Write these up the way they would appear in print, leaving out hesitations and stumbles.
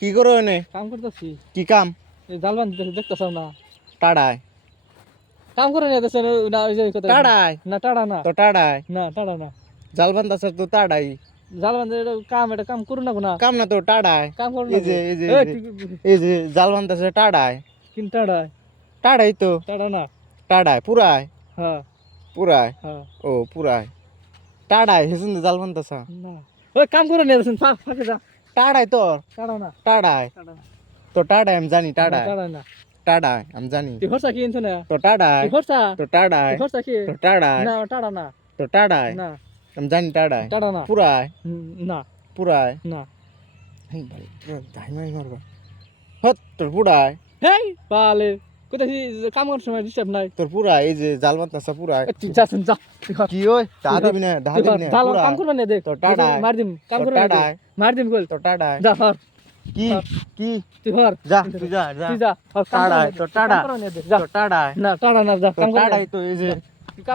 কি করো এনে? কাম করতেছি। কি কাম? এই জাল বান্ধতে দেখতেছ না? টাড়ায়। কাম করে নিয়ে দেখছেন না ওই যে কথা। টাড়ায়। না টাড়া না। তো টাড়ায়। না টাড়া না। জাল বান্ধাছ তো টাড়াই। জাল বান্ধে এটা কাম করু না কোনা। কাম না তো টাড়ায়। কাম করু না। এই যে এই যে এই যে জাল বান্ধাছ টাড়ায়। কিন টাড়ায়। টাড়াই তো। টাড়া না। টাড়ায় পুরায়। হ্যাঁ পুরায়। হ্যাঁ। ও পুরায়। টাড়ায় হেসুন জাল বান্ধাছ। না। ওই কাম করে নিয়ে দেখছেন ফাঁকে যা। টাড়ায় তোর। টাড়া না। টাড়ায়। টাড়া না। তো টাড়ায় আমি জানি টাড়ায়। টাড়া না। টাড়ায় আমি জানি। তুই খরচা কি ইনছ না? তো টাড়ায়। তুই খরচা। তো টাড়ায়। তুই খরচা কি? তো টাড়ায়। না টাড়া না। তো টাড়ায়। না আমি জানি টাড়ায়। টাড়া না। পুরায়। না পুরায়। না। হেই ভাই ধাইমাই মারবা হত তোর পুরায়। হেই পালে কোথায় কাম করার সময় ডিস্টার্ব নাই। তোর পুরায় এই যে জাল বান্ধাছ পুরায়। তুই যাচ্ছেন যা। কি ওই দা দিবি না দা দিবি না জাল পুরা কাম করবা না দেখ। তো টাড়ায়। মার দিম কাম তো করবা না টাড়ায়। মার দিম কল। তো টাড়ায়। যা হর কি কি তুই হর যা তুই যা যা তুই যা টাড়ায় তো টাড়া যা তো টাড়ায় না টাড়া না যা তো কাম কর টাড়াই তো এই যে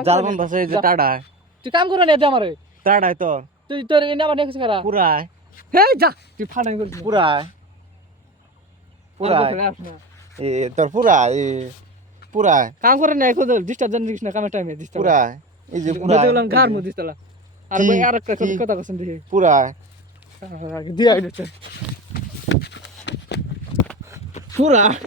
জাল বান্ধাছ এই যে টাড়ায় তুই কাম করে নে দে আমারে টাড়ায় তোর তুই তোর এনে আবার নেক্সট করা পুরায় হেই যা তুই ফাটাই করছিস পুরায় পুরায় এ তোর পুরায় এ পুরায় কাম করে না এখন ডিস্টার্ব জানিস না কামের টাইমে ডিস্টার্ব পুরায় এই যে পুরায় দেখলাম ঘর মধ্যে দিতলা আর ভাই আরেকটা কথা কইছেন দেখি পুরায় দিয়া আইছে পুরায়